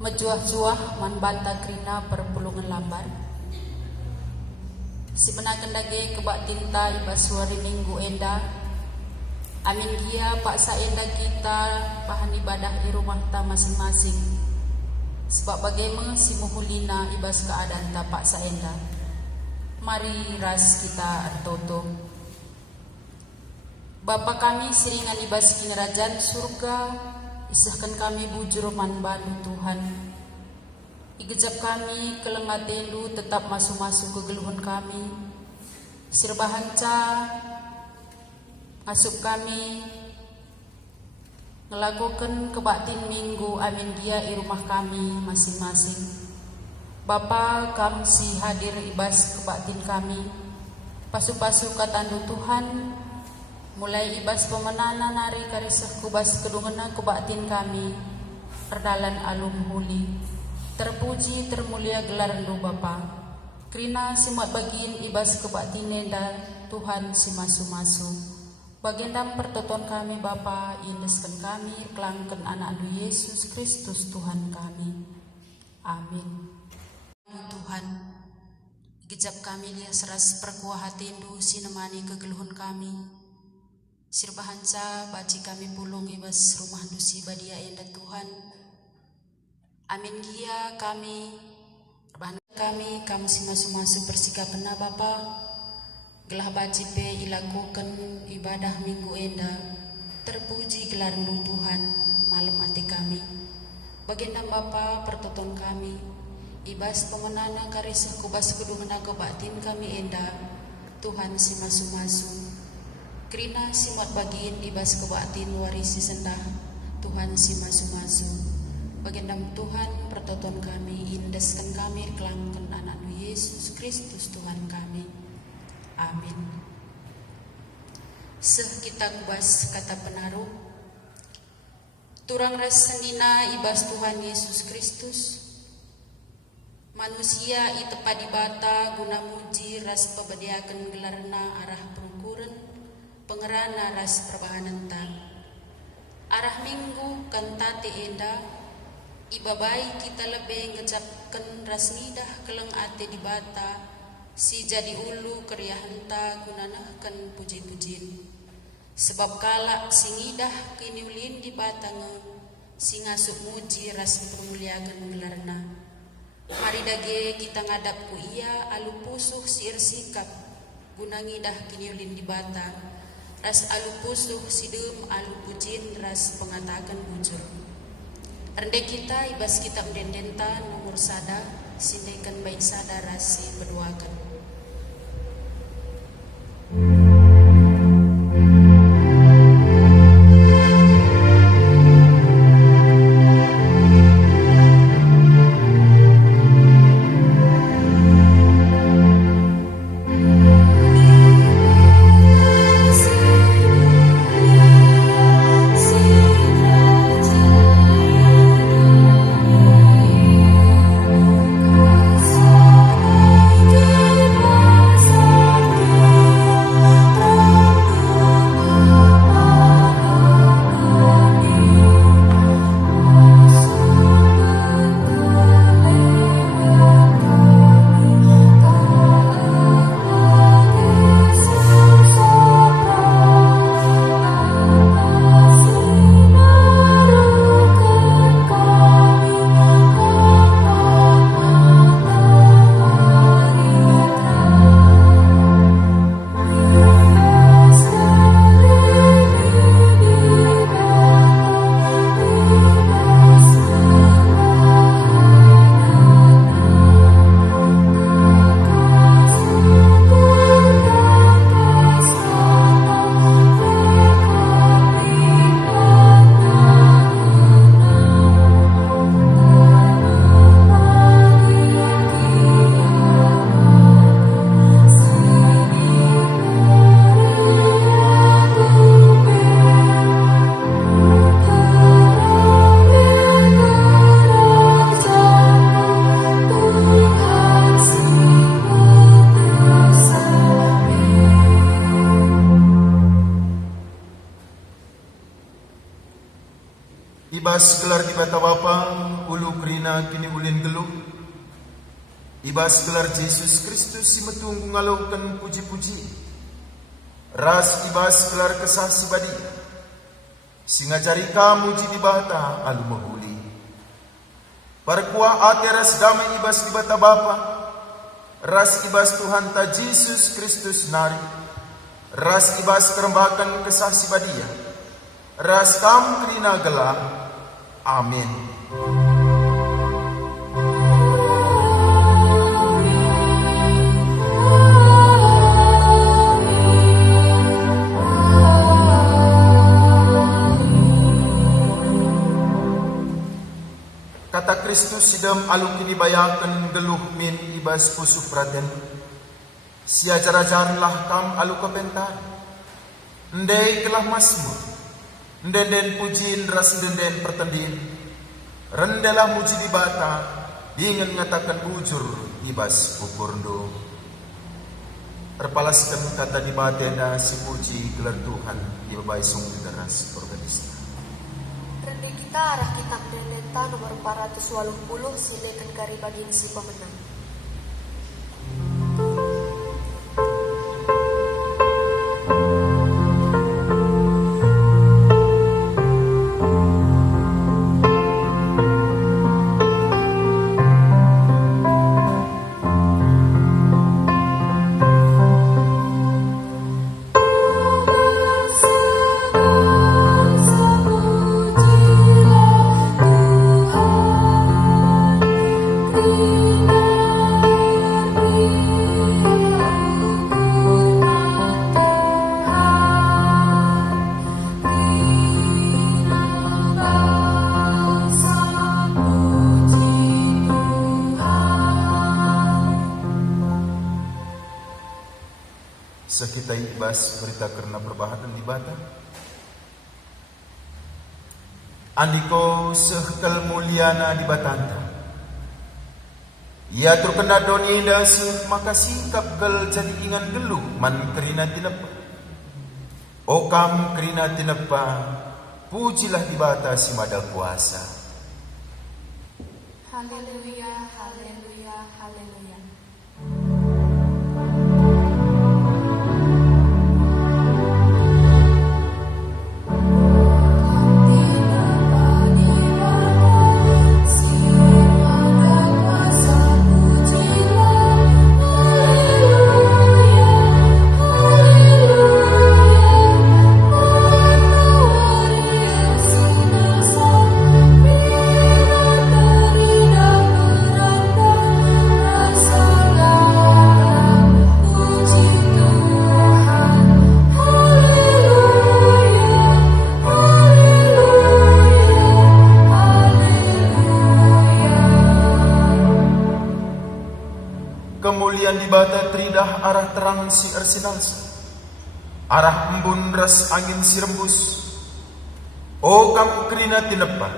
Mejuah-juah man banta krina perpulungan lambar. Si benakan dage kebak tinta ibas suari minggu enda. Amin gia paksa enda kita bahan ibadah di rumah ta masing-masing. Sebab bagaimana si muhulina ibas keadaan ta paksa enda. Mari ras kita artoto. Bapa kami seringan ibas kinerajan surga. Isahkan kami bujur man balu Tuhan. Igejap kami kelengat delu tetap masuk-masuk ke geluhun kami. Sirbahanca masuk kami ngelakukan kebaktin minggu amin dia di rumah kami masing-masing. Bapa kami si hadir ibas kebaktin kami. Pasu-pasu katandu Tuhan. Mulai ibas pemenana nari karisah kubas kedungena kubaktin kami perdalan alum huli. Terpuji termulia gelar ndo Bapa. Krina simat bagiin ibas kebaktin nenda Tuhan si masu-masu. Bagendam pertoton kami Bapa indeskan kami kelangken anak ndo Yesus Kristus Tuhan kami. Amin. Tuhan, gejap kami dia seras perkuah hati ndo sinemani kegeluhun kami. Sirbahanca baci kami pulung ibas rumah dusi badia enda Tuhan. Amin gia kami kami si masu-masu bersikap benar Bapa. Gelah baci pe ilakukan ibadah minggu enda. Terpuji gelar nu Tuhan malam hati kami. Baginda Bapa pertoton kami. Ibas pemenana karisah kubas kedungena kebatin kami enda. Tuhan si masu-masu. Krina simat bagiin ibas kebatin warisi sendah Tuhan si masu-masu. Bagendam Tuhan pertoton kami indeskan kami kelangkan anak Yesus Kristus Tuhan kami. Amin. Seh kita kubas kata penaruh. Turang ras sendina ibas Tuhan Yesus Kristus. Manusia itepa dibata guna muji ras pebediakan gelarna arah perukuran. Pengerana ras perbahanan ta. Arah minggu kantate enda. Ibabai kita lebih ngecapkan ras nidah keleng ate di bata. Si jadi ulu keriahanta gunanahkan puji-pujin. Sebab kalak si ngidah kini ulin di bata nge. Si ngasuk muji ras permuliakan gelarna. Mari dage kita ngadap ku iya alu pusuh si irsikap. Guna ngidah kini ulin di bata. Ras alu pusuh sidem alu pujin ras pengatakan bujur. Rende kita ibas kita mendendenta nomor sada sindekan baik sada rasi berduakan. Ibas gelar di bata Bapa, ulu kerina kini ulin geluh. Ibas gelar Yesus Kristus si metunggu ngalaukan puji-puji. Ras ibas gelar kesah sibadi. Singajari kamu ji dibata alu mahuli. Parkuah ate ras damai ibas dibata Bapa. Ras ibas Tuhan ta Yesus Kristus nari. Ras ibas kerembakan kesah sibadia. Ras kam kerina gelah. Amin. Kata Kristus sidam alu kini bayakan geluh min ibas pusuh praten. Sia jarajarlah kam alu kepentar. Ndai kelah masmur. Ndenden pujin ras ndenden pertendin. Rendelah muji dibata. Ingin ngatakan bujur ibas ukurndo. Terpalaskan kata dibatena si puji gelar Tuhan. Ibabai sung deras organista. Rende kita arah kitab Dendenta nomor 480 silekan karibagin si pemenang. Sekita ibas berita karena perbahadan di bata. Andiko sehkel muliana di batanta. Ia terkena donienda seh maka singkap gel jadi ingan geluh man kerina tinepa. Okam kerina tinepa pujilah di bata si mada kuasa. Haleluya, haleluya, haleluya. Kemuliaan di bata tridah arah terang si ersinalsa. Arah embun ras angin si rembus. O kam kerina tinepa.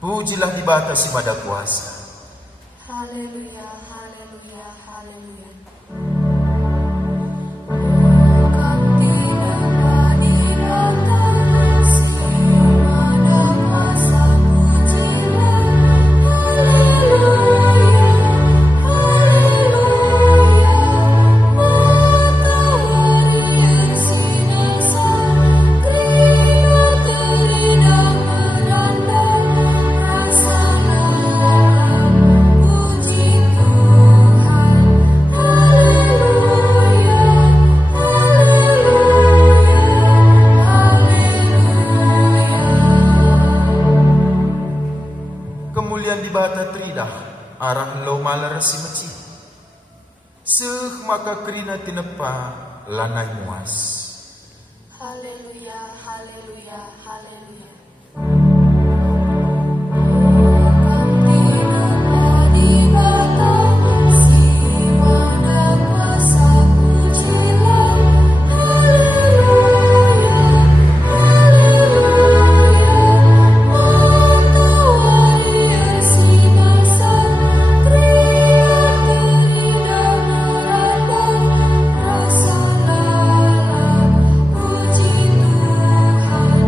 Pujilah di bata si mada kuasa. Haleluya, haleluya, haleluya. Kemuliaan di bata tridah arah lo malar si meci. Seh maka kerina tinepa lanai muas. Haleluya, haleluya, haleluya. Puji Tuhan,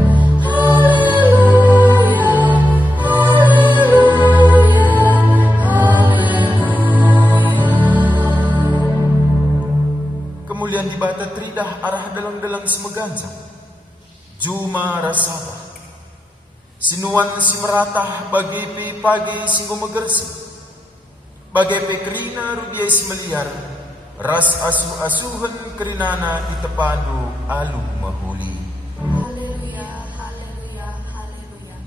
kemulian di bata tridah arah dalang-dalang semegansa. Juma rasaba. Sinuan si meratah bagi pe pagi singgo megersi. Bagai pe kerina rudiai si meliar. Ras asuh-asuhan kerinana itepandu alu mahuli. Haleluya, haleluya, haleluya.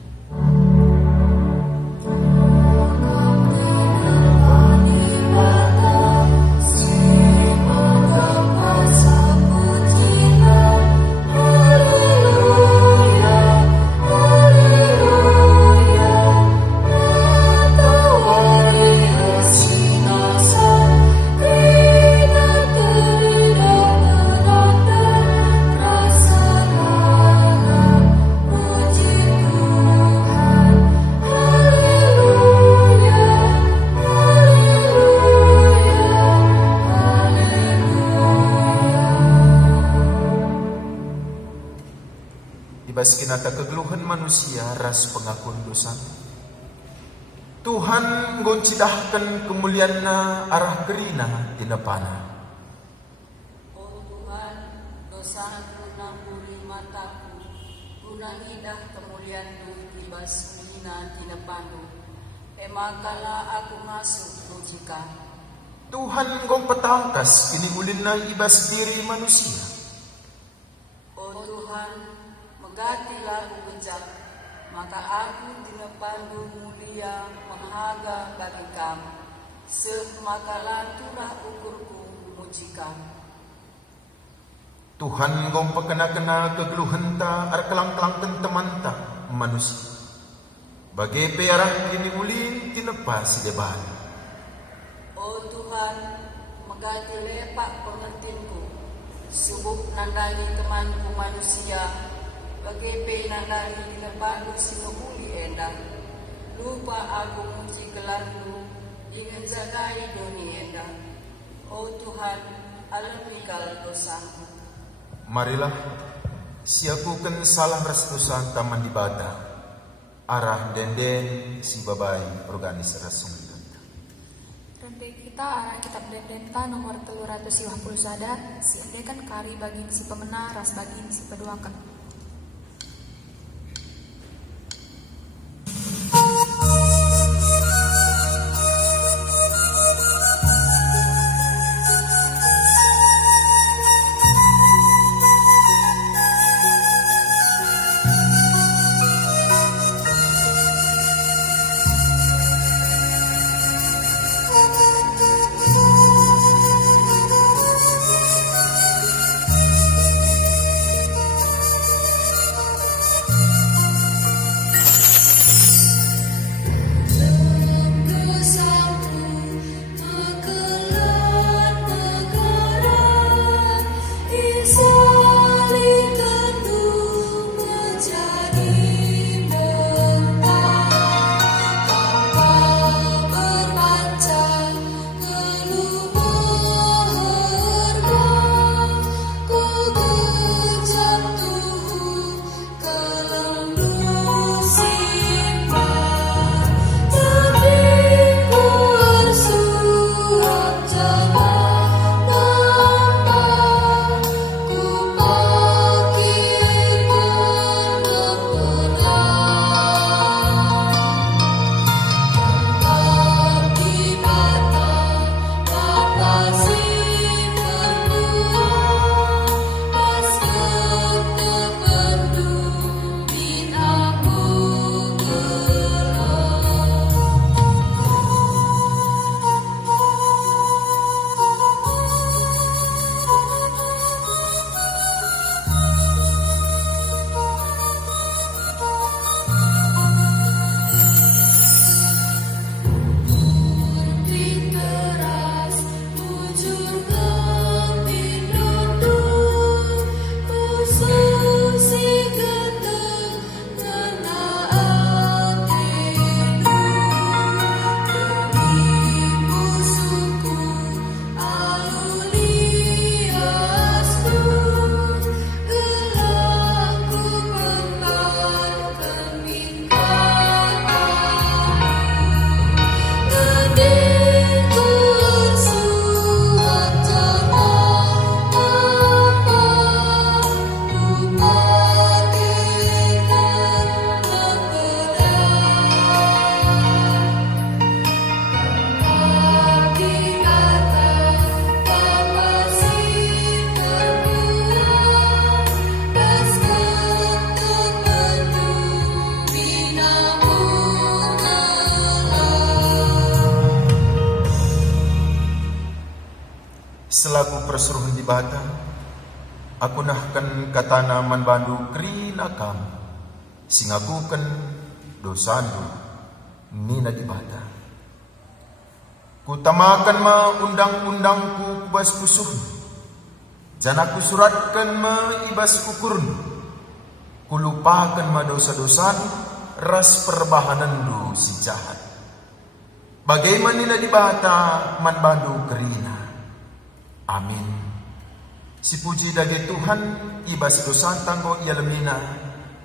Ibas kinata kegeluhan manusia ras pengakuan dosa. Tuhan ngoncidahkan kemulianna arah kerina tinapana. Oh Tuhan, dosa nampuni mataku, guna hidah kemuliaan-Mu ibas hina tina pandu. Emakala aku masuk logika. Tuhan ngong petangkas kini ulinna ibas diri manusia. Oh Tuhan, megatilah aku bejak, maka aku tina pandu mulia mahaga bagi Kamu. Semakala turah ukurku mujikan. Tuhan ngong pekena-kena kegeluhan ta ar kelang-kelang temanta manusia. Bagai pearah kini ulin tinepa si deban. Oh Tuhan, megati lepak pengertinku, subuk nandani temanku manusia, bagai pe nandani dinepandu sinubuli endang. Lupa aku muji gelarmu, ingin jagai doni endang. Oh Tuhan, alamikal dosaku. Marilah siapukan salah ras dosa taman di bata. Arah denden si babai organis rasung. Rende kita arah kitab Dendenta nomor 350 sadar, siadekan kari bagin si pemena ras bagin si peduakan. Selaku perseruhan di bata, aku nahkan katana man bandu krina kam, singakukan dosandu nina di bata. Kutamakan ma undang-undangku kubas pusuh, janaku suratkan ma ibas kukurun, kulupakan ma dosa-dosan ras perbahanandu si jahat. Bagaimana nina di bata man bandu krina. Amin. Si puji dage Tuhan, ibas dosan tanggo ia lemina,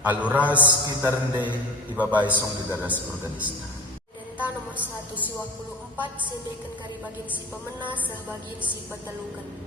aluras kita rendai, ibabai song gegaras organisna. Denta nomor 124, sendekan kari bagin si pemena, sah bagin si petelukan.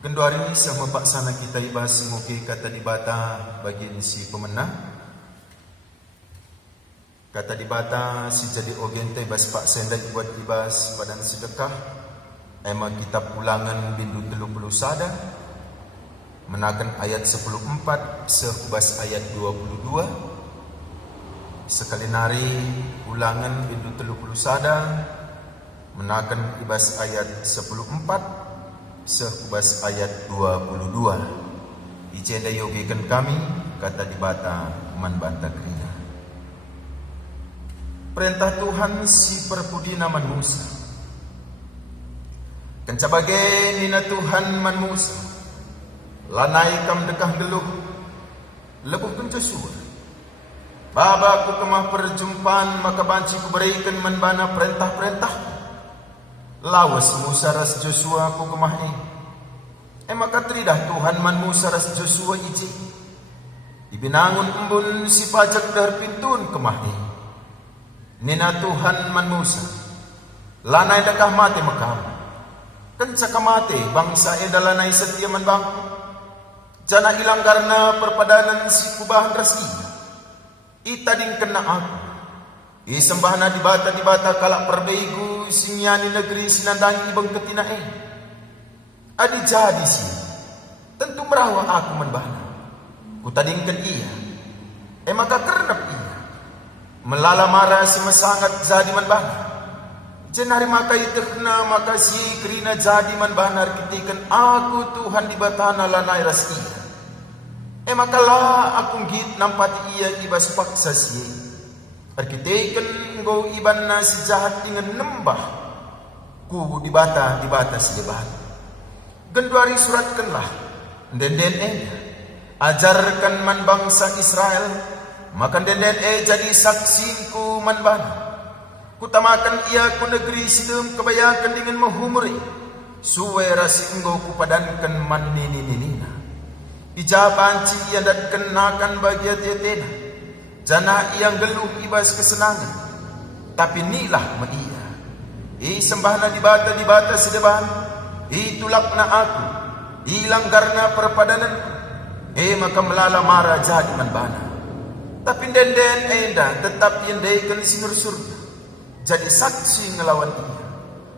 Kendo hari ini sama Pak Sana kita ibas ngoke kata di bata bagian si pemenang Kata dibata si jadi ogente bas pak sendai buat ibas badan sedekah. Ema kitab Ulangan bindu 30 sada menakan ayat 14 sekubas ayat 22. Sekali nari Ulangan bindu 30 sada menakan ibas ayat 14 sekubas ayat 22. Ijenda yogikan kami kata dibata manbanta kerina. Perintah Tuhan si perpudina man Musa. Kencabage nina Tuhan man Musa. Lanai kam dekah geluh. Lebuh kun Joshua. Baba ku kemah perjumpaan maka banci ku berikan manbana perintah-perintah. Lawas Musa ras Joshua ku kemah ini. Maka tridah Tuhan man Musa ras Joshua iji. Ibinangun embun si pajak dar pintun kemah ini. Nina Tuhan man Musa. Lanai dekah mati makam. Kencaka mati bangsa edalanai setia man bang. Jana ilang karena perpadanan si kubahan rasi. Itading kena aku. Isembahna dibata kalak perbeigu sinyani negeri sinandangi ibang ketinae. Adi jadi sih. Tentu merawa aku manbahna. Kutadingkan iya. Maka kernep iya. Melala marah semesangat jadi manbahna. Jenari maka itekna maka si kerina jadi manbahna arkitikan aku Tuhan di batana lanai ras iya. Maka lah aku git nampati iya ibas paksa si. Arkitikan ngau iban na si jahat dengan nembah. Ku dibata si debat. Genduari suratkanlah. Den ajarkan man bangsa Israel. Maka den jadi saksinku man bana. Kutamakan ia ku negeri sidem kebayakan dengan mahumuri. Suwe rasi engkau kupadankan man nini-ninina. Ijaban ci ia dan kenakan bagi tetena. Jana yang geluh ibas kesenangan. Tapi nilah maia. Sembahna dibata sedeban. Itulak na aku. Hilang karena perpadanan. Maka melala marah jadi manbana. Tapi den enda tetap yendaikan sinur surga. Jadi saksi ngelawan ia.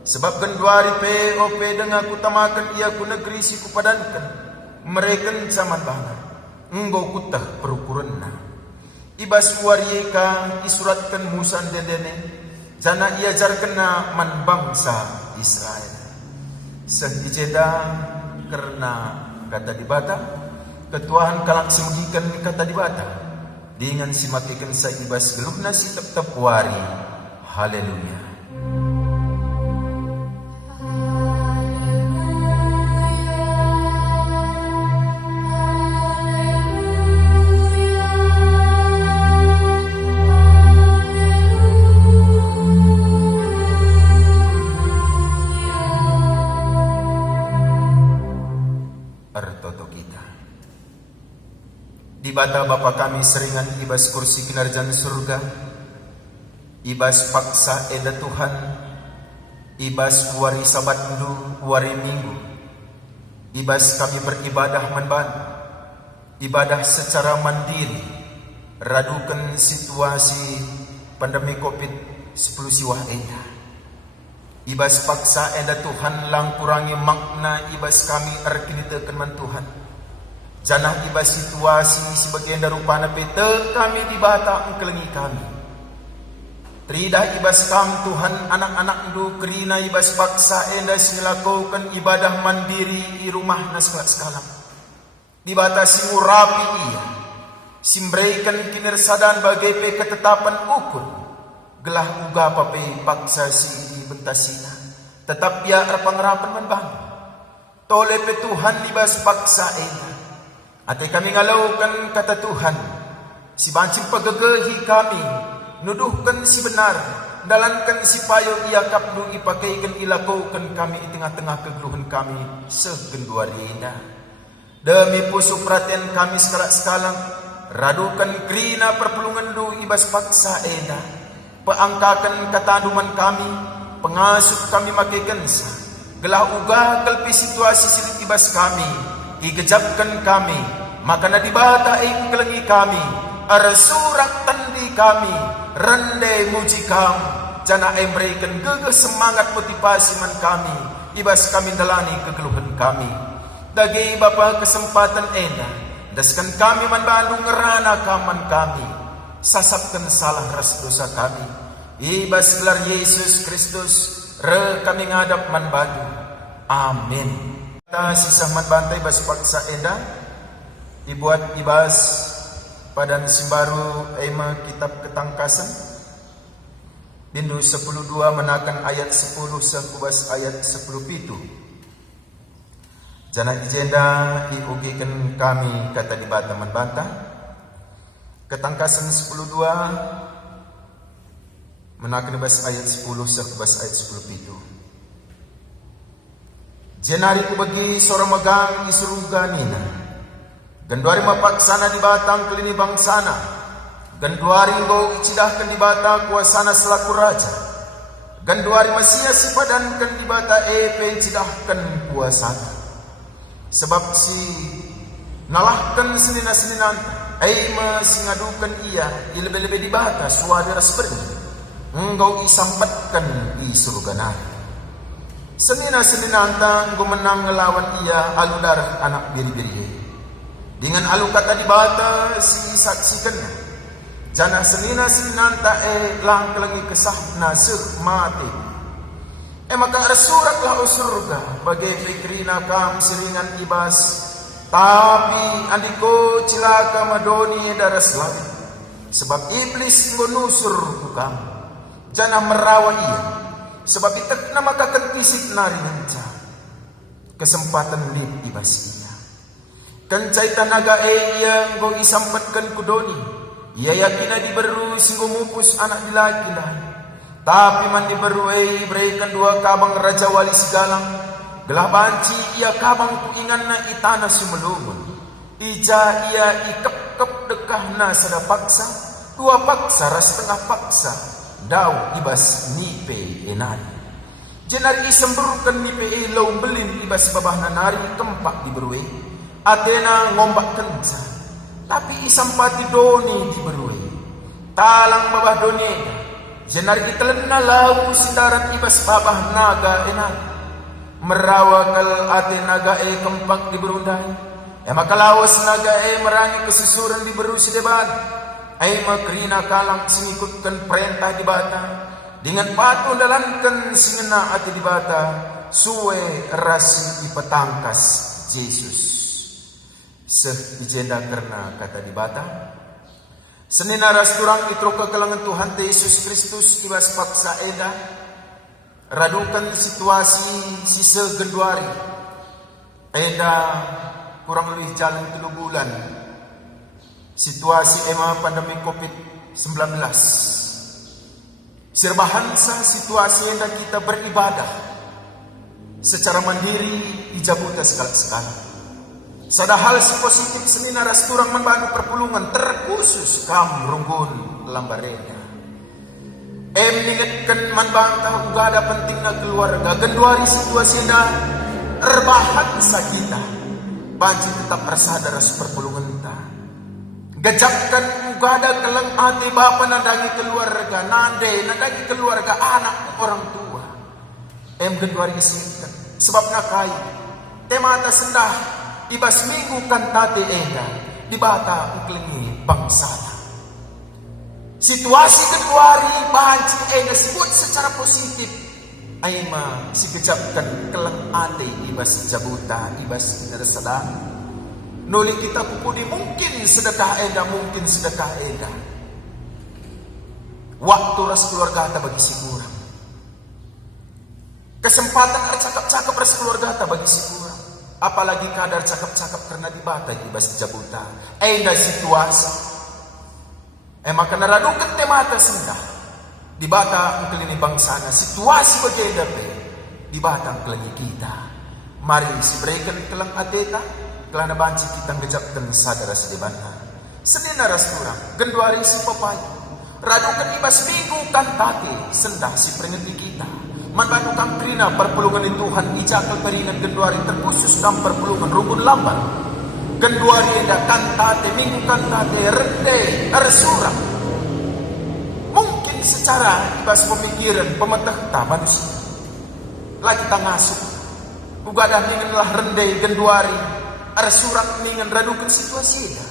Sebab genduari POP dengan aku tamakan ia ku negeri si kupadankan. Mereka zaman bana. Engkau kutah perukuranna. Ibas warieka isuratkan Musa dendene. Jana ia jarkena man bangsa Israel. Sehijeda karena kata dibata. Ketuahan kalak semugikan kata dibata. Dengan simakikan sa ibas geluh nasi tetap wari. Haleluya. Ibada Bapa kami seringan ibas kursi kinarjan surga. Ibas paksa eda Tuhan. Ibas wari sabat ndu, wari minggu. Ibas kami beribadah manban. Ibadah secara mandiri. Radukan situasi pandemi COVID-19 siwah eda. Ibas paksa eda Tuhan lang kurangi makna ibas kami arkinitekan man Tuhan. Janah ibas situasi sebagian darupana pete kami dibata engkelengi kami. Tridah ibas kam Tuhan anak-anak du kerina ibas paksa enda silakukan ibadah mandiri di rumah naskala-skalam. Dibata simurapi iya. Simbreikan kinersadan bagai pe ketetapan ukur. Gelah uga pape paksa si bentasina. Tetap ia arpang-rapan manbang. Tole pe Tuhan ibas paksa enda. Ate kami ngalaukan kata Tuhan. Si bancing pagagehi kami. Nuduhkan si benar. Dalankan si payo ia kapdu ipakaikan ilakaukan kami di tengah-tengah kegeluhan kami. Segenduarina. Demi pusu perhatian kami sekalak-sekalang. Radukan kerina perpulungan du ibas paksa eda. Peangkakan kataduman kami. Pengasuh kami makaikan sa. Gelah uga kelpi situasi silit ibas kami. Igejapkan kami, maka na dibata ing kelengi kami, arasurak tandi hati kami rendai muji kam, jana memberikan gegah semangat motivasi man kami, ibas kami dalani kegeluhan kami. Dagi Bapa kesempatan endah, daskan kami man Bandung ngerana kaman kami, sasapkan salah ras dosa kami. Ibas gelar Yesus Kristus, re kami ngadap man Bandung. Amin. Kita sisa man bantai bas paksa endah, dibuat ibas pada simbaru ema kitab ketangkasan. Bindu 10.2 menakan ayat 10 sekubas ayat 10 pitu. Jana ijenda diugikan kami kata di bata membantah. Ketangkasan 10.2 menakan ibas ayat 10 sekubas ayat 10 pitu. Jenari ku bagi seorang megang di surga nina. Ganduari mapaksana di batang kelini bangsana. Ganduari go icidahkan di bata kuasana selaku raja. Ganduari masia sipadankan di bata epe icidahkan kuasana. Sebab si nalahkan senina-seninan aima singadukan ia lebih-lebih di bata suadara seperti engkau isampatkan di surga nari. Senina-seninan engkau menang ngelawan ia aludar anak biri-biri. Dengan alu kata di bata si saksikan jana senina-seninan lang kelangi kesah nasir mati. Maka rasuratlah surga bagi fikrina kam seringan ibas, tapi andiko cilaka madoni daras langit. Sebab iblis ngunusur kukam, jana merawan ia. Sebab itek nama kakan kisik nari nanca, kesempatan lip ibas ia. Kencai tanaga ia nggo isampatkan kudoni, ia yakina diberu singgo mupus anak dilaki-laki. Tapi man diberuai berikan dua kabang raja wali segalang, gelah banci ia kabang kuingan na itana sumelumun. Ija ia ikep-kep dekah na sada paksa, dua paksa ras tengah paksa, dau ibas nipe enari. Jenari isemberukan nipe lau belin ibas babah nanari kempak diberuai. Atena ngombak kenca, tapi isampati doni diberuai. Talang babah doni jenari ditelena lau sindaran ibas babah naga enak. Merawakal ate naga kempak di berundai. Maka lawas naga merangi kesusuran di beru sedeban. Makrina kalang singikutkan perintah di bata. Dengan patuh dalankan singena ate di bata. Suwe rasi ipetangkas Yesus. Seh dijenda karena kata di bata. Senina ras turang itro kekelangan Tuhan Yesus Kristus ibas paksa eda. Radukan situasi sisa genduari. Eda kurang lebih jalan 3 bulan. Situasi pandemi COVID-19. Serbahansa situasi eda kita beribadah secara mandiri ijabuta sekali-sekali. Sadahal si positif senina ras turang membantu perpulungan terkhusus kam runggun lambareda. Ningetkan manbantah ugada pentingna keluarga. Genduari situasi na erbahan sakita. Banci tetap tersadar perpulungan ta. Gajakkan ugada kelang ate bapa nadangi keluarga. Nadangi keluarga anak orang tua. Genduari isingkan. Sebab nakai. Temata sendah. Ibas minggu kan tate enda di bata uklingi bangsana. Situasi Genduari banci enda sebut secara positif. Aima si kejapkan kelang ate ibas jabuta ibas nerasadang. Nuli kita kupudi mungkin sedekah enda Waktu ras keluarga ta bagi si kurang. Kesempatan cakap-cakap ras keluarga ta bagi si kurang. Apalagi kadar cakap-cakap karena dibata ibas jabuta. Enda situasi. Maka naradukan temata sendah. Dibata kelini bangsana. Situasi bagenda pe. Dibata kelini kita. Mari siberikan kelang ateta. Kelana banci kita ngejapkan sadara sedebana. Senina ras turang. Genduari si papai. Radukan ibas minggu kan tate. Sendah si peringati kita. Manbanu kam krina perpulungan Tuhan ijakal perinan Genduari terkhusus kam perpulungan rukun lamban. Genduari eda kantate minggu kantate rende ersurang. secara ibas pemikiran pemetah manusia. Lah kita ngasuh. Ugadah ningan lah rendai genduari. Arah surat ningan radukan situasi eda.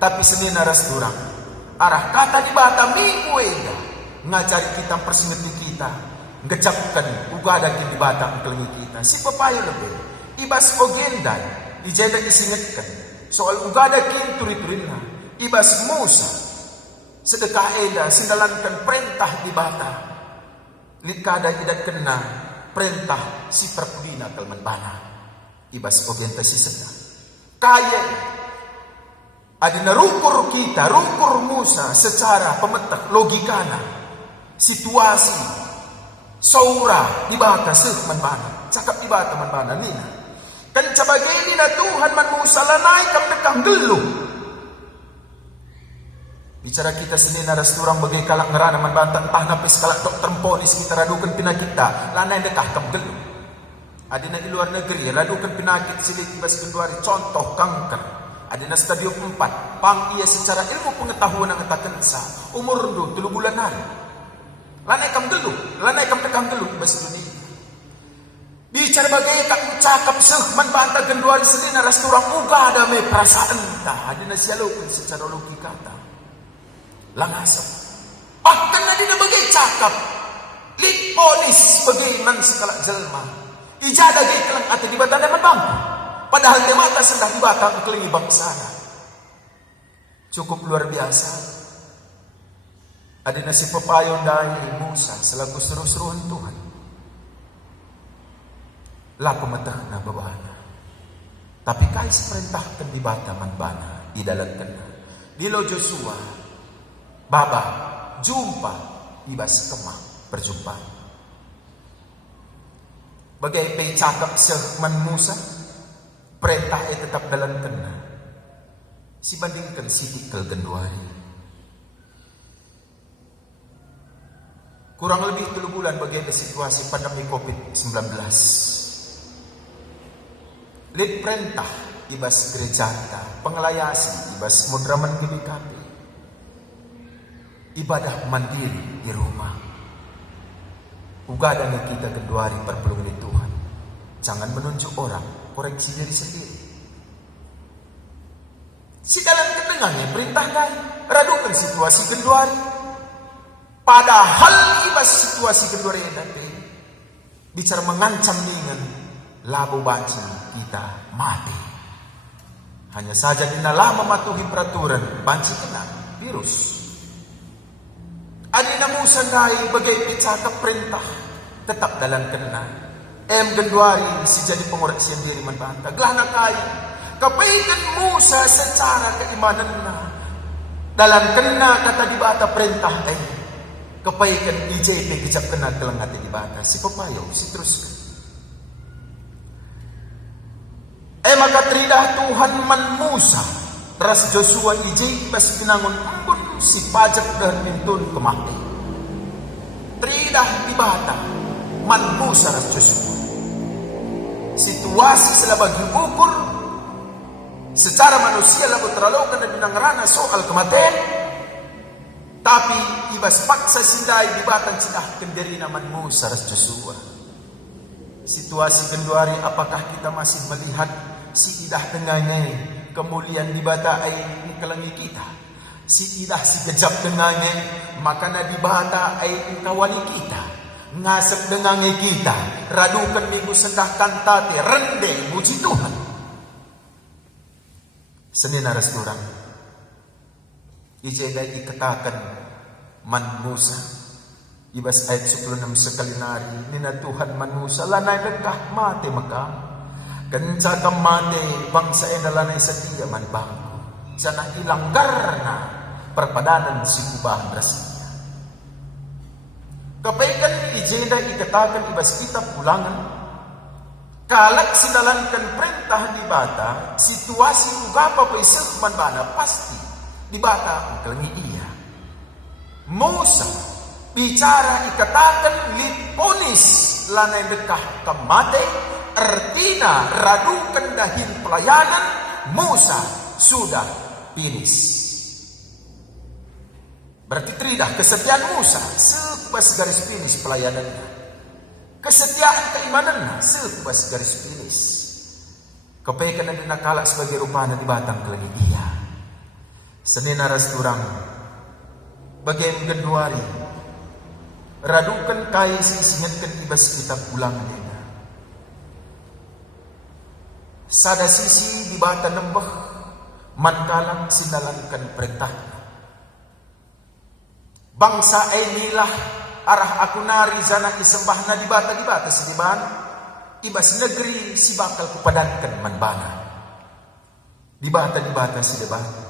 Tapi senin arah durang. Arah kata di bata minggu eda. Ngajari kita persingeti kita. Ngecapkan ugadah di bata mengkelengi kita. Si papayo lebih. Ibas ogendai. Ijeda disingetkan. Soal ugadah kinturi-turinna. Ibas Musa. Sedekah eda sindalankan perintah di bata. Likada tidak kena perintah si perpudina kalman bana. Ibas orientasi sedang. Kaya adina rukur kita, rukur Musa secara pemetak logikana. Situasi saura di bata sehman bana. Cakap di bata man bana nina. Kan cabagini na Tuhan man Musa lanai kam dekang geluh. Bicara kita sendiri naras turang bagai kalak ngerana membantah entah napis kalak dokter polis kita radukan penyakit kita lanai dekah kam gelu. Adina di luar negeri radukan penyakit silik ibas genduari contoh kanker. Adina stadium 4 pang ia secara ilmu pengetahuan yang ngetakan sa umur 3 bulan hari. Lanai kam gelu, lanai kam dekang gelu ibas dunia. Bicara bagai kak cakap sehman bantah genduari sendiri naras turang uga ada me perasaan entah. Adina sialukan secara logika kata. Langasap. Bahkan na din na bagay cakap. Lit polis bagay man sekala jelma. Ijada gay kalang ati di bata naman bang. Padahal di mata sendah di bata ang kelingi bangsana. Cukup luar biasa. Ada na si papayon dahil Musa selaku seru-seruan Tuhan. Laku matah na babana. Tapi kais perintahkan di bata man bana. Idalankan na. Dilo Joshua. Baba, jumpa ibas kemah perjumpaan. Bagai pay cakap sehman Musa, perintah tetap dalam kena. Si bandingkan si tikal genduari. Kurang lebih 3 bulan bagai situasi pandemi COVID-19. Lid perintah ibas gereja kita, pengelayasi ibas mudraman GBKP. Ibadah mandiri di rumah. Ugadah kita genduari perpelungan Tuhan. Jangan menunjuk orang, koreksi diri sendiri. Si dalam kedengannya perintah lain, radukan situasi genduari. Padahal ibas situasi genduari yang nanti bicara mengancam dengan labu banci kita mati. Hanya saja dinalah mematuhi peraturan banci kena virus. Adina Musa dai bagai cakap perintah tetap dalam kena. Genduari si jadi pengoreksian diri membantah. Gelah nakai kapaikan Musa secara keimanan na dalam kena kata di bata perintah kapaikan IJP kejap kena kelengati di bata si papayo si teruskan. Maka teridah Tuhan man Musa ras Joshua IJP pas pinangun si pajak dan mintun kemati. Teridah di bata man Musa ras Joshua. Situasi selabagi ukur secara manusia labu terlalu kena dinangerana soal kematian. Tapi ibas paksa sindai di batan cidah kendiri naman Musa ras Joshua. Situasi genduari apakah kita masih melihat si idah tengahnya kemuliaan di bata ay kelengi kita. Si idah si gejap dengannya maka na di bata ay kawani kita ngasap dengannya kita radukan minggu sendah kantate rende muji Tuhan. Senin aras durang ijegay ikatakan man Musa ibas ayat 16 sekali nari nina Tuhan man Musa lanay dekah mate maka kenca kam mate bangsa edalanay sa tiya man bangko sana ilanggar na perpadanan si kubah rasanya. Kapaikan ijenda ikatakan ibas kita pulangan. Kalak sinalankan perintah di bata, situasi ugapa pa isakman bana pasti di bata ang kelengi iya. Musa bicara ikatakan litponis lanay dekah kamate artina radukan dahin pelayanan Musa sudah finish. Berarti teridah kesetiaan Musa sekubas garis finish pelayanannya. Kesetiaan keimanannya sekubas garis finish. Kepaikan dan nakala sebagai rupana di batang kelagi iya. Senin aras turang bagian genduari radukan kai singatkan ibas kitab ulangan ini. Sada sisi di bata nembah mankalang sinalankan perintahnya. Bangsa inilah arah aku nari zana isembahna di bata sediban ibas negeri si bakal kupadankan manbana. Di bata sediban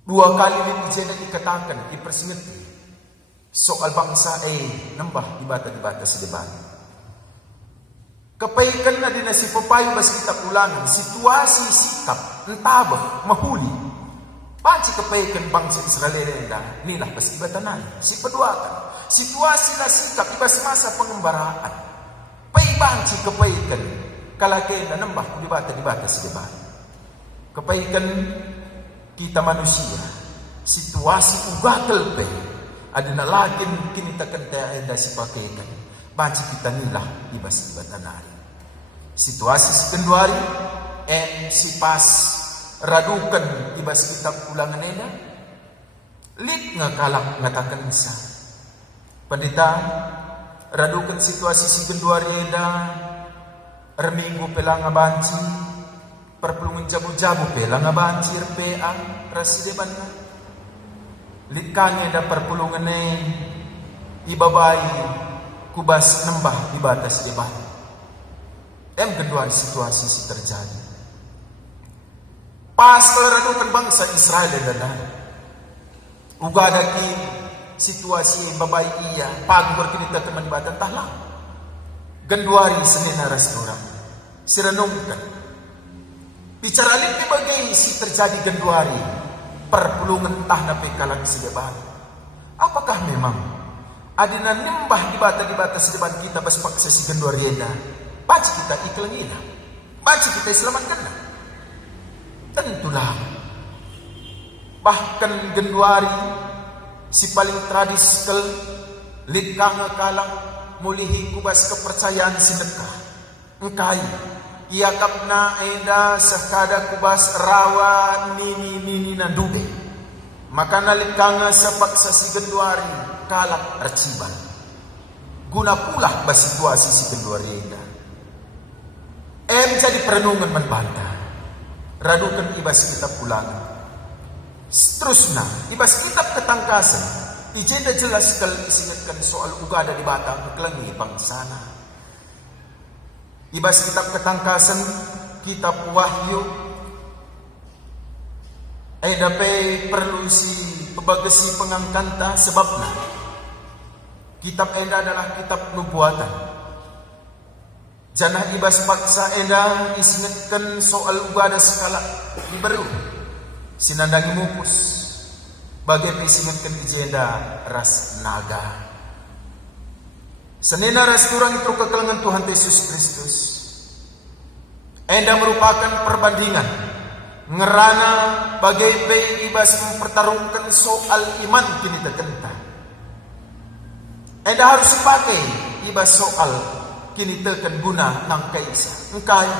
dua kali dijena dikatakan dipersingeti soal bangsa nembah di bata sediban. Kepaikan na din na si papayo bas kita ulangan situasi sikap entabah mahuli panci kepaikan bangsa Israel nilah bas ibatanan si peduakan situasi na sikap ibas masa pengembaraan pay banci kepaikan kalakay na nambah di bata sediban. Kepaikan kita manusia situasi ugatal pe ada na lagin kinitakan tayo da si pakaikan banci kita nilah ibas ibatanari. Situasi si kenduari si pas radukan ibas kitab ulangan ena lit nga kalak ngatakan isa. Pandita radukan situasi si kenduari ena reminggu pelang abanci perpulungan jabu-jabu pelang abanci RPA rasideban na lit kanya da perpulungan ibabay kubas nembah di batas debat. Kedua situasi si terjadi. Pas peleradukan bangsa Israel dan uga daki situasi babai iya pag berkinita teman batan tahlah. Genduari Senin restoran. Sirenungkan. Bicara lagi bagai si terjadi genduari perpulungan tah na pekalang si debat. Apakah memang adina nimbah di batas depan kita bas paksa si genduari ena? Baca kita iklanina, baca kita selamatkan. Tentulah, bahkan genduari si paling tradiskal likang kalang mulihi kubas kepercayaan sinekah. Engkai iakap na eda sakada kubas rawa nini nandube. Maka nalikang sa paksa si genduari kalak arciban. Guna pula bas situasi si genduari eda. Jadi perenungan membantah. Radukan ibas kitab ulangan. Seterusnya, ibas kitab ketangkasan. Ijenda jelas kal isingatkan soal ugada di batang kelangi bangsana. Ibas kitab ketangkasan, kitab Wahyu. Dapat perlu si pebagasi pengangkanta sebabnya. Kitab enda adalah kitab nubuatan. Janah ibas paksa eda isingatkan soal ugada skala baru sinandangi mupus bagai isingatkan ijenda ras naga. Senina ras turang itu kekelangan Tuhan Yesus Kristus. Eda merupakan perbandingan ngerana bagai pe ibas mempertarungkan soal iman kini terkenta. Eda harus dipakai ibas soal kini tekan guna ng kaisa. Engkay,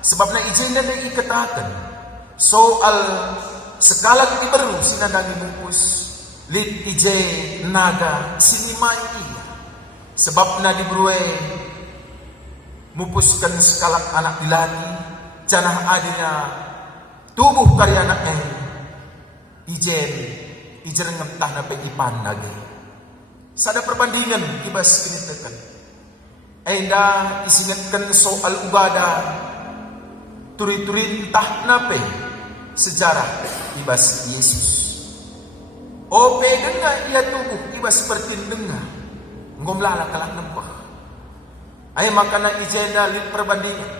sebab na ijenda na ikatakan soal sekalat ibaru sinandangi mupus lit ije naga sinimay iya. Sebab na dibrue mupuskan sekalat anak dilani janah adina tubuh karya anak ijen ngetah na pegipan lagi. Sada perbandingan ibas kini tekan. Enda isingatkan soal ugada turi-turi entah nape sejarah ibas Yesus. Ope dengar ia tubuh ibas seperti dengar ngomlala kalah nempah. Ay makana ijenda lit perbandingan.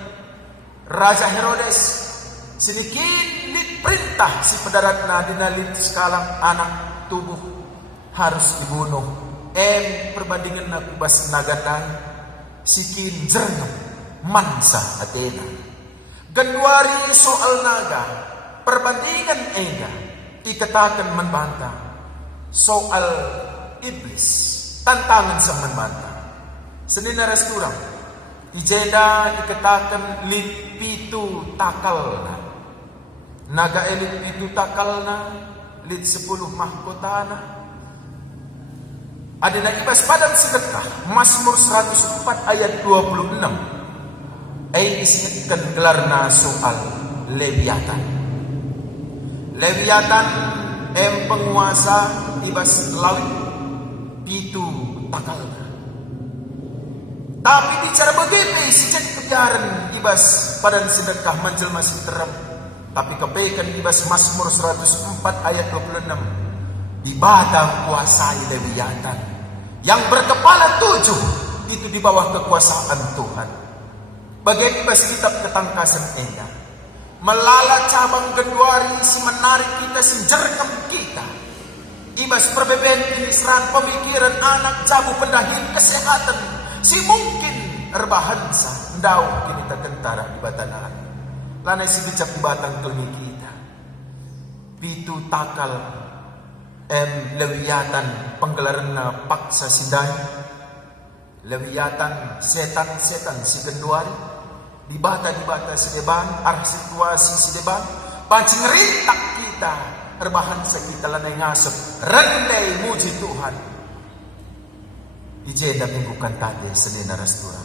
Raja Herodes sedikit lit perintah si pedaratna dinalit sekalang anak tubuh harus dibunuh. Perbandingan na kubas nagatan sikin jernam mansa Athena. Genduari soal naga perbandingan ega ikatakan membantah soal iblis, tantangan sama membantah. Senin resturang, ijeda dikatakan lit pitu takalna. Naga elit pitu takalna, lit 10 mahkotana. Ada lagi pas padang sedekah, Mazmur 104 ayat 26. Isikan gelarna soal Leviatan. Leviatan penguasa ibas laut pitu takalna. Tapi bicara begitu sejak kebiaran ibas padang sedekah manjel masih terang. Tapi kepaikan ibas Mazmur 104 ayat 26. Di batang kuasai Leviatan yang berkepala 7 itu di bawah kekuasaan Tuhan. Bagai ibas kitab ketangkasan enda melala cabang genduari si menarik kita si jerngem kita. Ibas perbeben penisran pemikiran anak jabu pendahin kesehatan si mungkin erbahansa ndau kini tertentara di batanaan. Lanai si bijak di batang kelmi kita. Pitu takal Leviatan penggelaran paksa sidai. Leviatan setan-setan si genduari. Dibata si deban, arah situasi si deban. Pancing rintak kita. Erbahan kita lanai ngasep. Rendai muji Tuhan. Ijeda minggu kan tadi Senin restoran.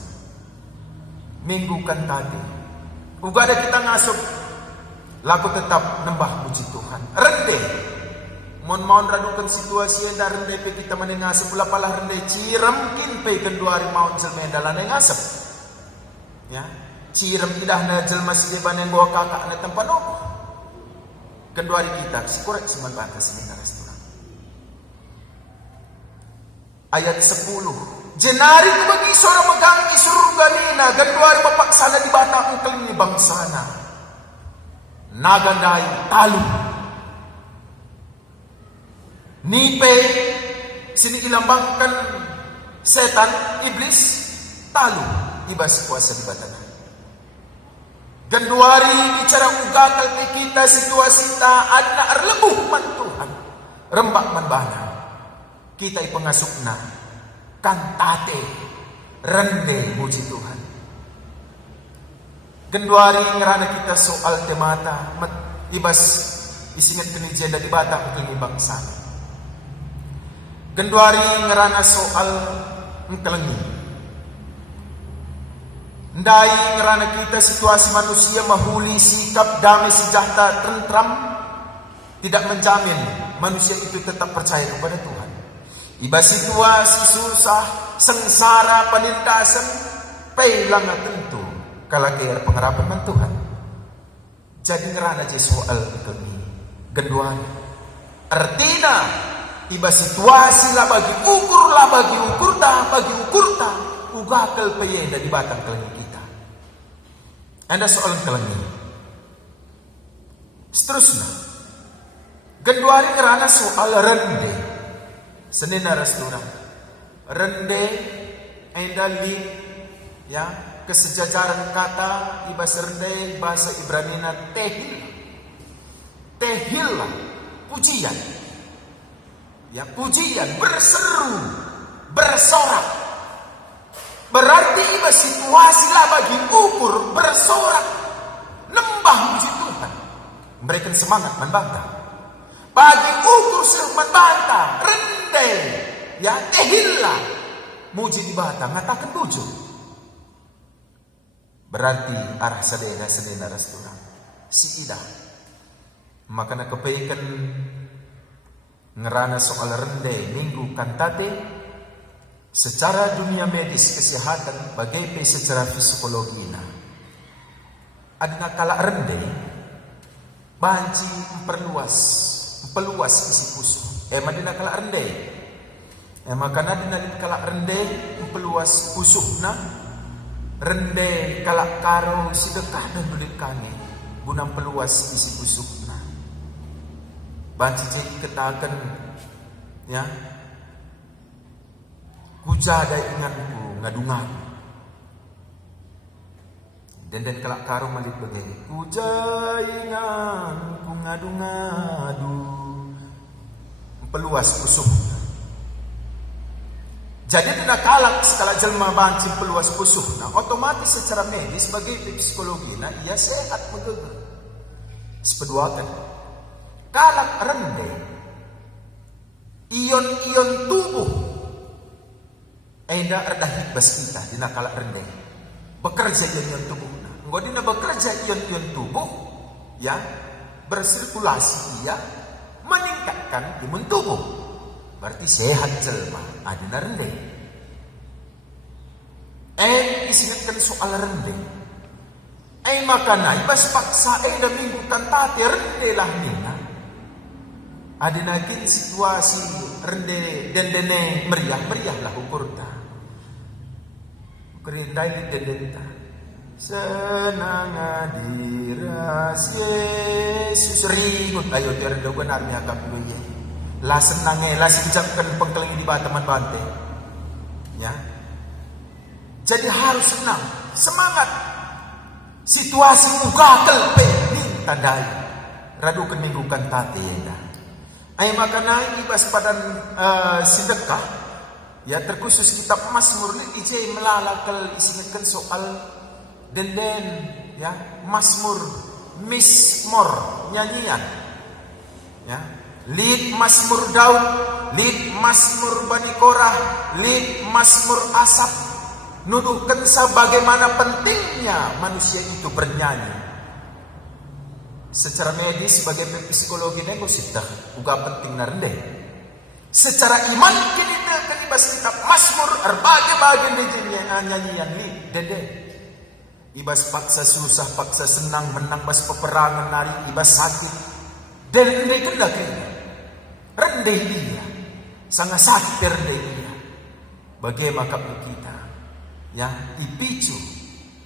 Minggu kan tadi. Uga ada kita ngasup. Laku tetap nembah muji Tuhan. Rendai. Mon radukan situasi yang dari rendai kita menengasep. Pula palah rendai cirem kinpe kenduari mau jelmenda lanai ngasep. Ya. Cirem idah na jelma si deban yang bawa kakak na tempat no. Kenduari kita sekurang seman bantah Senin restoran. Ayat 10. Jenari ku bagi suara megang surga nina genduari mepaksana di batang engkeling bangsana. Nagandai talu. Nipe sini dilambangkan setan iblis talu ibas kuasa di batang. Genduari bicara ugatal ke kita situasi ta adna erlebuh man Tuhan. Rembak man bana. Kita pengasukna kantate rende muji Tuhan. Genduari ngerana kita soal temata ibas isingat kini jenda di batang kini bangsa. Genduari ngerana soal engkelengi. Ndai ngerana kita situasi manusia mahuli sikap damai sejahtera tentram tidak menjamin manusia itu tetap percaya kepada Tuhan. Iba situasi susah, sengsara, penindasan, pailang tentu kalau kira pengharapan Tuhan. Jadi ngerana je soal itu ni genduan. Artinya iba situasi lah bagi ukur ta ugakel peyenda di batang kelengi kita. Anda soal kelengi. Seterusnya genduari ngerana soal rende. Senin restoran. Rende enda li ya kesejajaran kata ibas rende bahasa Ibranina tehil. Tehil pujian. Ya pujian berseru, bersorak. Berarti iba situasi lah bagi ukur bersorak nembah muji Tuhan. Memberikan semangat membantah. Bagi ukur membantah rende ya tehillah muji di batang ngatakan tujuh. Berarti arah sadena restoran si ida. Maka nak kepaikan ngerana soal rende minggu kantate. Secara dunia medis kesehatan bagaimana secara psikologi adna kala rende banci memperluas isi pusuh. Madina kala rende. Maka nadina kala rende memperluas pusuhna. Rende kala karo sedekah dan dulit kane guna memperluas isi pusuhna. Banci jadi ketakan ya. Kujada ingatku ngadungan. Dan kelak karo malik bagai kuja ingatku ngadu-ngadu. peluas pusuh. Jadi tidak kalak sekala jelma banci peluas pusuh. Nah, otomatis secara medis sebagai psikologi, nah ia sehat mengeger. Sepeduakan kalak rende ion-ion tubuh eda erdahit bas kita dina kalak rende bekerja ion-ion tubuh. Nah, enggak dina bekerja ion-ion tubuh ya bersirkulasi dia meningkatkan imun tubuh. Berarti sehat jelma adina rende. Isingatkan soal rende. Makana ibas paksa da minggu kantate rende lah nina. Adina gin situasi rende dendene meriah lah ukurta. Kerindai dendenta. Senang adiras Yesus ringut ayo terdo benar ni akap duye. La senange la sejapkan pengkelingi di bataman bante. Ya. Jadi harus senang, semangat. Situasi ugakel pe ning tandai. Radukan minggukan tate yenda. Ay makana ibas padan sedekah. Ya terkhusus kitab Mazmur ni ije melalakal isingatkan soal denden ya Mazmur mismor nyanyian. Ya. Lid Mazmur Daud, lid Mazmur Bani Korah, lid Mazmur Asap. Nuduhkan bagaimana pentingnya manusia itu bernyanyi. Secara medis sebagai psikologi negosita juga penting narende. Secara iman kita kanibas kitab Mazmur berbagai-bagai nyanyian ni dede. Ibas paksa susah, paksa senang, menang bas peperangan nari, ibas sakit. Dan ini kendak ini. Rendah dia. Sangat sakit rendah dia. Bagaimana kita ya dipicu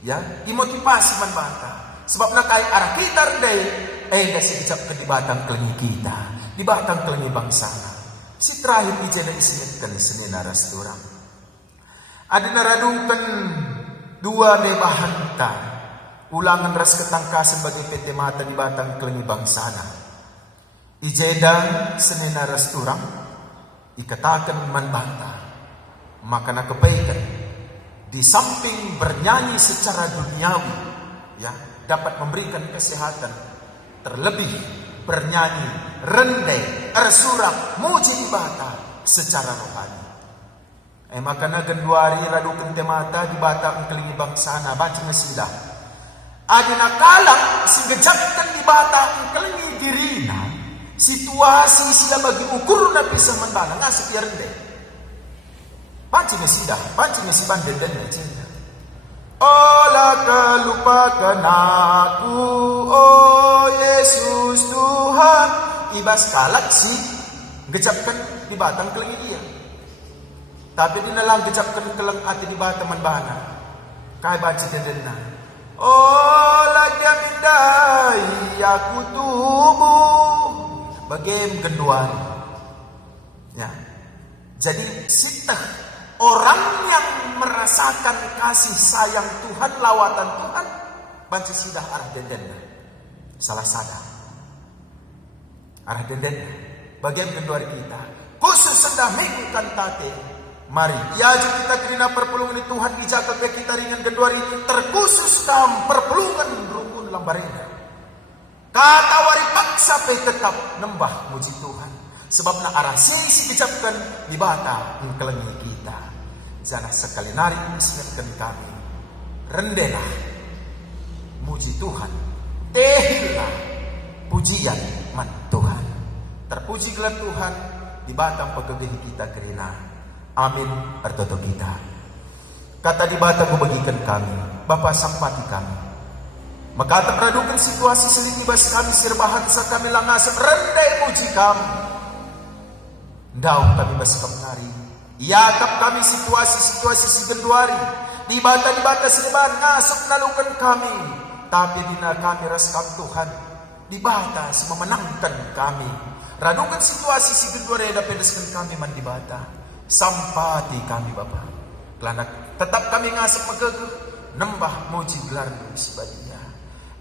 ya dimotivasi manbata sebab nakai arah kita rendai dah sekejap ke di batang kelengi kita di batang kelengi bangsana si terakhir ijana isingatkan seni naras turang ada naradukan dua debahanta ulangan ras ketangkasan bagi PT mata di batang kelengi bangsana ijeda seni naras turang ikatakan manbata maka nak kebaikan di samping bernyanyi secara duniawi ya dapat memberikan kesehatan terlebih bernyanyi rendai ersurak muji ibata secara rohani. Makana genduari radukan temata di batang kelingi bangsana baca ngesidah adina kalang singejapkan di batang kelingi dirina situasi sila bagi ukur na pisah mentana ngasih ya rendai pancing ngesidah, pancing ngesiban dan ngecina. Olah kelupakan aku, oh Yesus Tuhan. Ibas kalak si gejapkan di batang kelengi dia. Tapi di nalang gejapkan keleng hati di batang manbana. Kaya baca dan olah dia mindai aku tubuh. Bagaim genduan. Ya. Jadi sitah orang yang merasakan kasih sayang Tuhan, lawatan Tuhan, banci sidah arah denden. Salah sadar. Arah denden. Bagian kedua kita. Khusus sendah minggu kantate. Mari. Ya kita terina perpulungan Tuhan. Ijaga kita ringan kedua ini. Terkhusus kam perpulungan rukun lambarena. Kata wari paksa pe tetap nembah muji Tuhan. Sebab na arah sisi dicapkan di bata kelengi kita. Jangan sekali nari mengingatkan kami. Rendelah muji Tuhan. Tehilah pujian man Tuhan. Terpuji gelar Tuhan di batang pegegeh kita kerina. Amin artoto kita. Kata di batang bagikan kami. Bapa sampati kami. Maka terperadukan situasi seling ibas kami sirbahan sa kami langasap rendai muji kami. Daun kami basikap ngari. Iakap kami situasi-situasi sigenduari. Di bata sineban ngasap nalukan kami. Tapi dina kami raskap Tuhan. Di bata memenangkan kami. Radukan situasi sigenduari na pedeskan kami man di bata. Sampati kami Bapa. Kelana tetap kami ngasap magagah. Nembah muji gelar sibadia.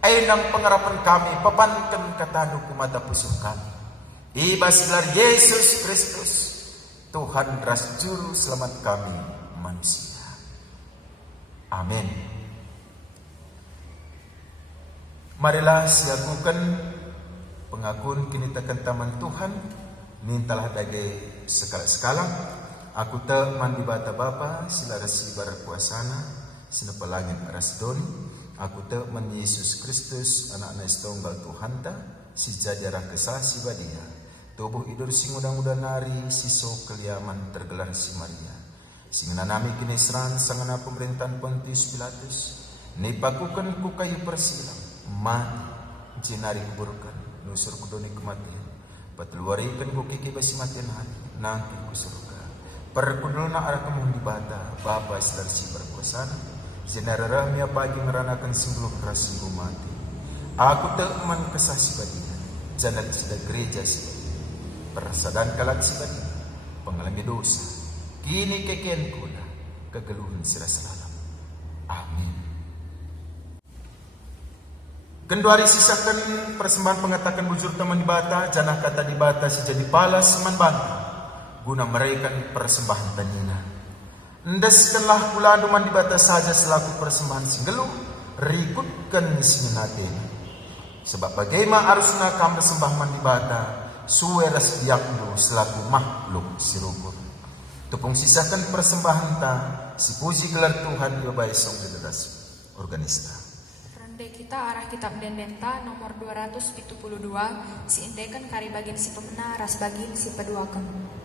Ay nang pengarapan kami. Papankan katano kumata puso kami. ibas gelar Yesus Kristus, Tuhan ras juru selamat kami manusia. Amin. Marilah siagukan pengakuan kini tekan taman Tuhan, mintalah dage sekala-sekala. Aku te mandi bata bapa sila resi berkuasana, sina pelangit rasdoni. Aku te men Yesus Kristus anak setunggal Tuhan ta, si jajarah kesah si badia. Tubuh idur si muda-muda nari, siso keliaman tergelar si Maria. Sing nanami kini seran sangana pemerintahan Pontius Pilatus, nipakukan ku kayu persilang, mati, jinari kuburkan, nusur kudoni kematian, pateluarikan ku kiki basi matian hati, nangki ku surga. Perkudulna arah kemuh di bata, bapa si berkuasana, jenarara mia pagi ngeranakan singguluh keras singgu mati. Aku teman kesah si badia, jangan sida gereja si badia. Perasadaan kalat si badia, pengalami dosa, kini kekian kuda, kegeluhan sira selalam. Amin. Kenduari sisakan persembahan pengatakan bujur teman di bata, janah kata di bata si jadi palas man banta, guna meraikan persembahan tanina. Ndeskanlah pula duman di bata saja selaku persembahan singgeluh, rikutkan singenaten. Sebab bagaimana arusna kam sembah man di bata, suwe ras diaklu selaku makhluk sirukur. Tupung sisakan persembahan ta, si puji gelar Tuhan yobai song dedas organista. Rende kita arah kitab Dendenta nomor 272, si indekan kari bagin si pemena ras bagin si peduakan.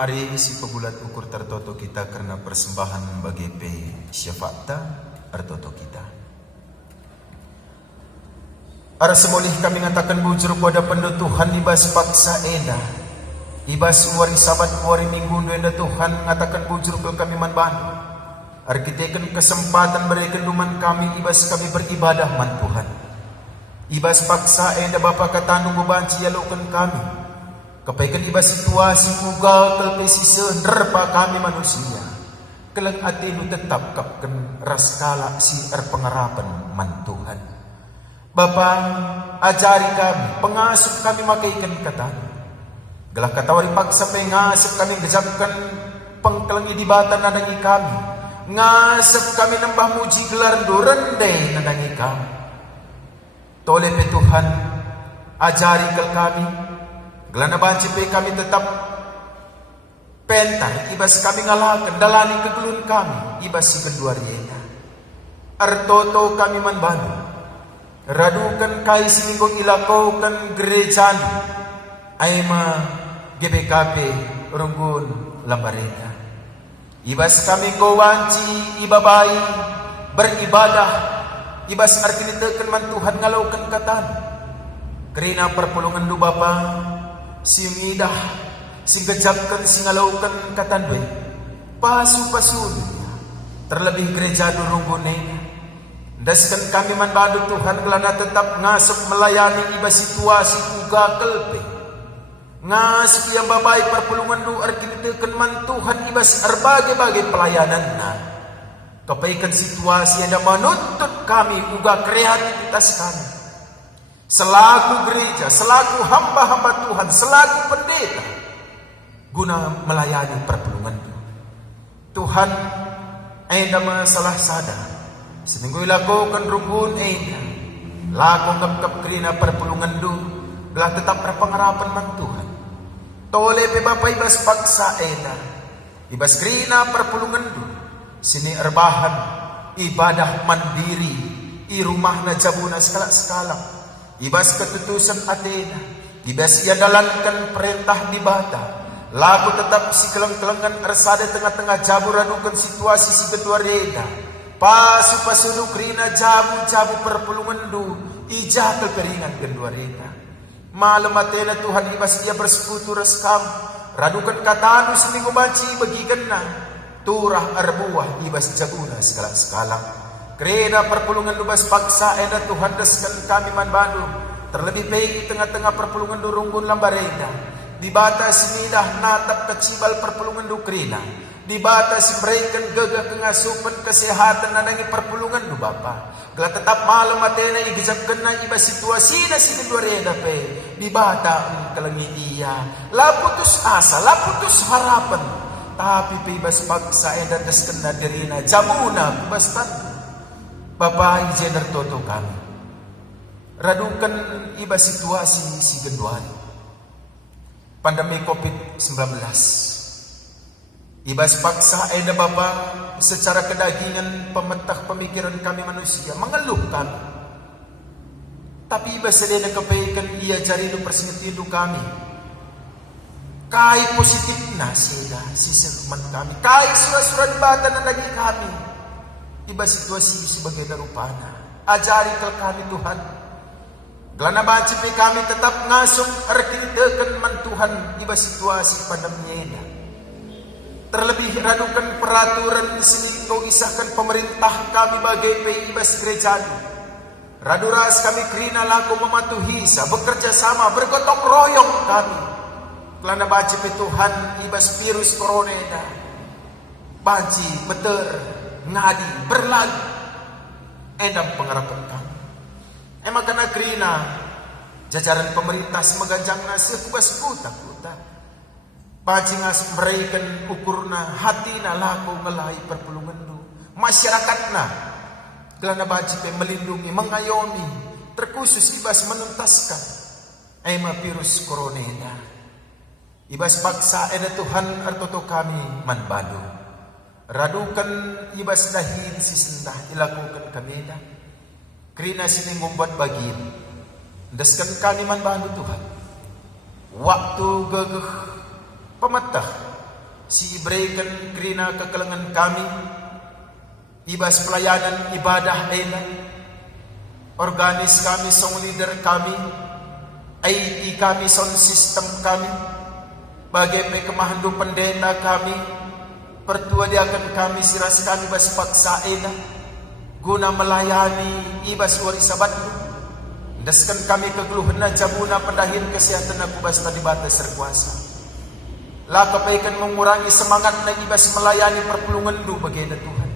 Mari isi pebulat ukur tertoto kita karena persembahan bagi pe syafa'ta tertoto kita. Ara semolih kami ngatakan bujur pada pendo Tuhan ibas paksa eda. Ibas wari sabat wari minggu enda Tuhan ngatakan bujur ke kami man bantu. Ar kiteken kesempatan berikan duman kami ibas kami beribadah man Tuhan. Ibas paksa eda Bapa katanu bebanci yalukan kami. Kepaikan ibas situasi ugal kelpesi senerpa kami manusia. Kelang atinu tetap kapken raskala si pengarapan man Tuhan. Bapa ajari kami, pengasuh kami makaikan katanya. Gelah katawari paksa pengasuh kami gejapkan pengkelengi di bata nadangi kami. Ngasep kami nambah muji gelar dorende nadangi kami. Tole pe Tuhan ajari ke kami. Gelana banci pe kami tetap pentar ibas kami ngalakan dalani kegelun kami ibas si kedua rienda. Artoto kami man bantu. Radukan kai siningkong ilakaw gereja ay GBKP Runggun Lambarena. Ibas kami kawanci ibabay beribadah, ibas arkinitekan man Tuhan ngalaukan katan. Karena perpulungan du Bapa singidah singgajabkan singalaukan katan we pasu-pasun terlebih gereja du Runggunena. Daskan kami manbadu Tuhan kelana tetap ngasup melayani ibas situasi uga kelpe. Ngasup yang babai perpulungan du arkinitekan man Tuhan ibas arbagai-bagai pelayanan na. Kebaikan situasi yang menuntut kami uga kreativitas kami. Selaku gereja, selaku hamba-hamba Tuhan, selaku pendeta. Guna melayani perpulungan du. Tuhan ayah masalah sadar. Seminggu ilakukan rukun enda laku ngap kerina perpulungan du gelah tetap berpengharapan man Tuhan. Tole pe Bapa ibas paksa enda ibas kerina perpulungan du sini erbahan ibadah mandiri i rumahna jabuna skala-skala ibas ketutusan atena ibas ia dalankan perintah di bata laku tetap si keleng-kelengan ersada tengah-tengah jabur radukan situasi si kedua reda. Pasu-pasunu krina jabu-jabu perpulungan du ijah kekeringan kedua reka. Malam atena Tuhan ibas ia bersekutu reskam radukan katanu seminggu banci bagikan na turah arbuah ibas jabuna skala-skala. Krena perpulungan du bas paksa eda Tuhan deskan kami man Bandu terlebih baik di tengah-tengah perpulungan du Runggun Lambarena di batas sinidah natap kecibal perpulungan du krina. Di batas mereka gagah kengasupan kesehatan nanangi perpulungan du Bapa. Gelah tetap malam atena igizap kena iba situasi na si kedua reda pe. Di bata kelengi iya. Laputus asa, laputus harapan. Tapi pe ibas paksa eda des kena dirina jamuna bastan. Bapa ijener toto kami. Radukan iba situasi si genduari. Pandemi COVID-19. Ibas paksa eda Bapa secara kedagingan pemetah pemikiran kami manusia mengeluh kami. Tapi ibas sedena kebaikan ia jari du persingetidu kami. Kai positif na seda sisirman kami. Kai surah-surah dibatan na lagi kami. Ibas situasi sebagai darupana. Ajari kel kami Tuhan. Gelana banci kami tetap ngasung arkinitekan man Tuhan ibas situasi pandeminya. Terlebih radukan peraturan sini kau isahkan pemerintah kami bagai ibas gereja. Raduras kami kerina laku mematuhi bekerja sama bergotong royong kami. Kelana baci pe Tuhan ibas virus corona eda. Baci beter ngadi berlalu. Edam pengharapan kami. Emang kena kerina jajaran pemerintah semeganjang nasih kubas kutak-kutak. Pacingas mereka ukurna hatina laku ngelai perpulungan du masyarakatna gelana baci pe melindungi mengayomi terkhusus ibas menuntaskan ema virus corona eda. Ibas paksa eda Tuhan artoto kami man Badu radukan ibas dahin si sendah ilakukan kami eda krina sini ngumbat bagin deskan kami man Badu Tuhan waktu gagah pemetah si berikan kerina kekelengan kami ibas pelayanan ibadah ena organis kami song leader kami IT kami sound system kami bagai pekemahandu pendeta kami pertua diakan kami siras kami bas paksa ena guna melayani ibas warisabat deskan kami kegeluhna jabuna pendahin kesehatan aku bas tadi batas serkuasa. Lah kebaikan mengurangi semangat na ibas melayani perpulungan du bagai Tuhan.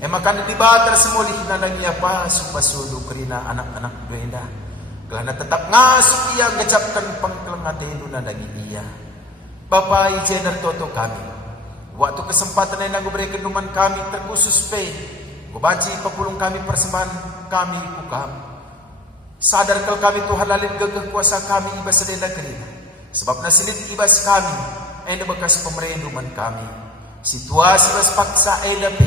Emakan di batar semulih na nangiya pa supasulu kerina anak-anak benda. Kelana tetap ngasup ia ngecapkan pengkelengatenu na nangi iya. Bapak ijener toto kami. Waktu kesempatan yang aku berikan duman kami terkhusus pe. Kubaci pepulung kami persembahan kami kukam. Sadar kalau kami Tuhan lalin gagah kuasa kami ibas sedenda kerina. Sebab nasilit ibas kami enda bekas pemerintah kami. Situasi bas paksa enda pe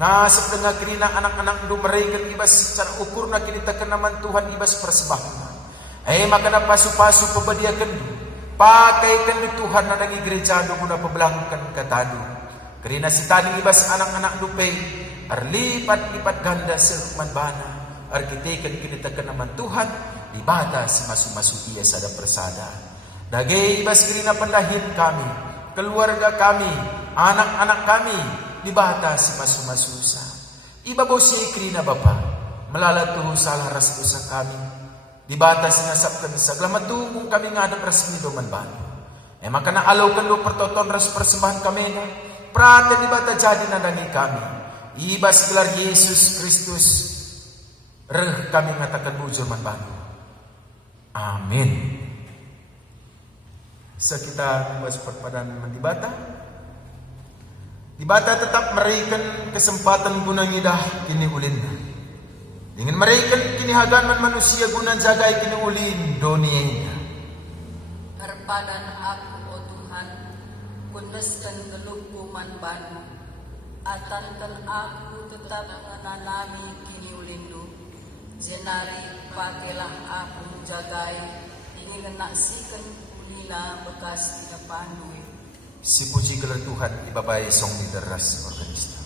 Ngasap dengan kerina anak-anak du mereka ibas secara ukur na kini tekenaman Tuhan ibas persembahna. Makana pasu-pasu pebadiakan du. Pakaikan du Tuhan na nangi gereja du guna pebelangkan katadu. Kerina si tadi ibas anak-anak du pay. Arlipat-lipat ganda serukman bana. Arkitekan kini tekenaman Tuhan. Ibadah si masu-masu ia sada persada. Dagay ibas kerina pendahin kami. Keluarga kami. Anak-anak kami. Dibata si masu-masusa. Iba bosya ikrina Bapa. Melalatuh salah ras dosa kami. Dibata sinasap kami sa glamatungkong kami ngadap resmi doman bano. Maka na alaw kando pertoton ras persembahan kami na. Prate dibata jadi nadani kami. Iba segelar Yesus Kristus. Reh kami ngatakan bujur man bano. Amin. Sekitar membahas perpadan mendibata. Dibata tetap meraikan kesempatan guna ngidah kini ulin. Dengan meraikan kini haganan manusia guna jagai kini ulin donianya. Perpadan aku, o Tuhan, kundaskan geluhku man banu. Atankan aku tetap menanami kini ulindu. Jenari pakailah aku jagai, ingin ngenasikan ulina bekas tidak pandu. Si puji gelar Tuhan ibabai song lideras organista.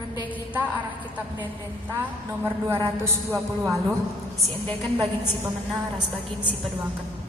Ronde kita arah kitab Bendenta nomor 220 waluh. Si endekan bagin si pemenang ras bagin si peduakan.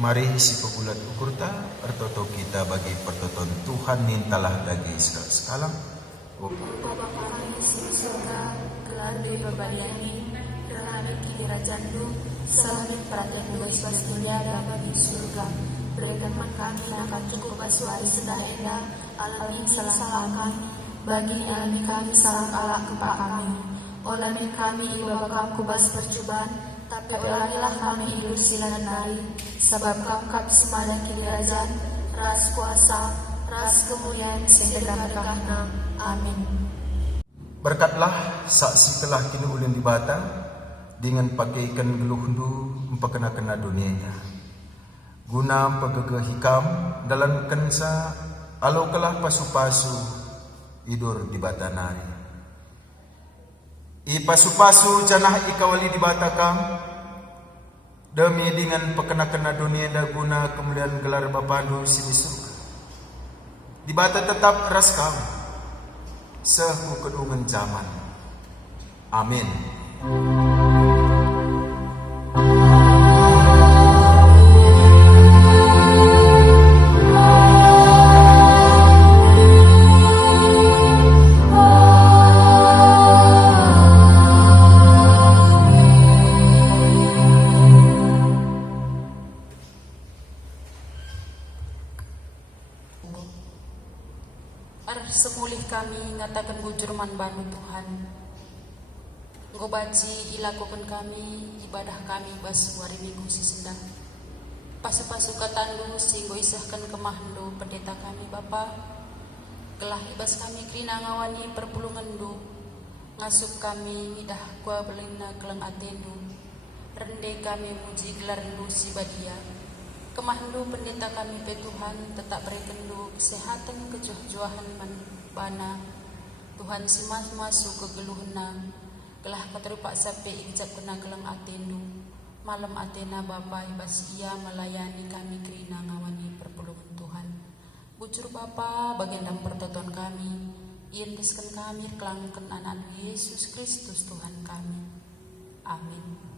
Mari si pegulat ukurta pertoto kita bagi pertoton Tuhan nintalah dagi sekalang. Bapa kami di surga, gelar di babadiani, gerhana kini rajandu, salamit perhatian buat sebastian dapat di surga. Berikan kami akan cukup basuari sedang endah, alami salah kami, bagi alami kami salah alak kepak kami. Olamin kami iba bakam kubas percobaan, tapi olamilah kami hidup silan nari, sebab kakap semadang kini rajan, ras kuasa, ras kemuliaan sedekah-dekahna. Amin. Berkatlah saksi telah kini ulin di bata dengan pakaikan geluhdu empakena-kena dunianya. Guna pegegeh hikam dalam kensa alau kelah pasu-pasu idur di bata nari. I pasu-pasu janah ikawali di bata kam Demi dengan pekena-kena dunia daguna kemudian gelar Bapandu sini surga. Di bata tetap ras kami, sehu kedungan zaman. Amin. Semulih kami ngatakan bujur man banu Tuhan. Engkau baci dilakukan kami ibadah kami bas wari minggu sisenda. Pasu-pasu katandu singgo isahkan kemahndo pendeta kami Bapa. Kelah ibas kami krina ngawani perpulungan do. Ngasup kami midah kwa belena keleng atendu. Rende kami muji gelar ndu si badia. Kemahndo pendeta kami pe Tuhan tetap berekendu kesehatan kejoh-johan man bana Tuhan simas masuk ke geluhna kelah katerupak sape ijab kena keleng atendu malam atena Bapa ibas ia melayani kami kerina ngawani perpulungan Tuhan bujur Bapa bagian dalam pertonton kami iendeskan kami kelangkan anak Yesus Kristus Tuhan kami. Amin.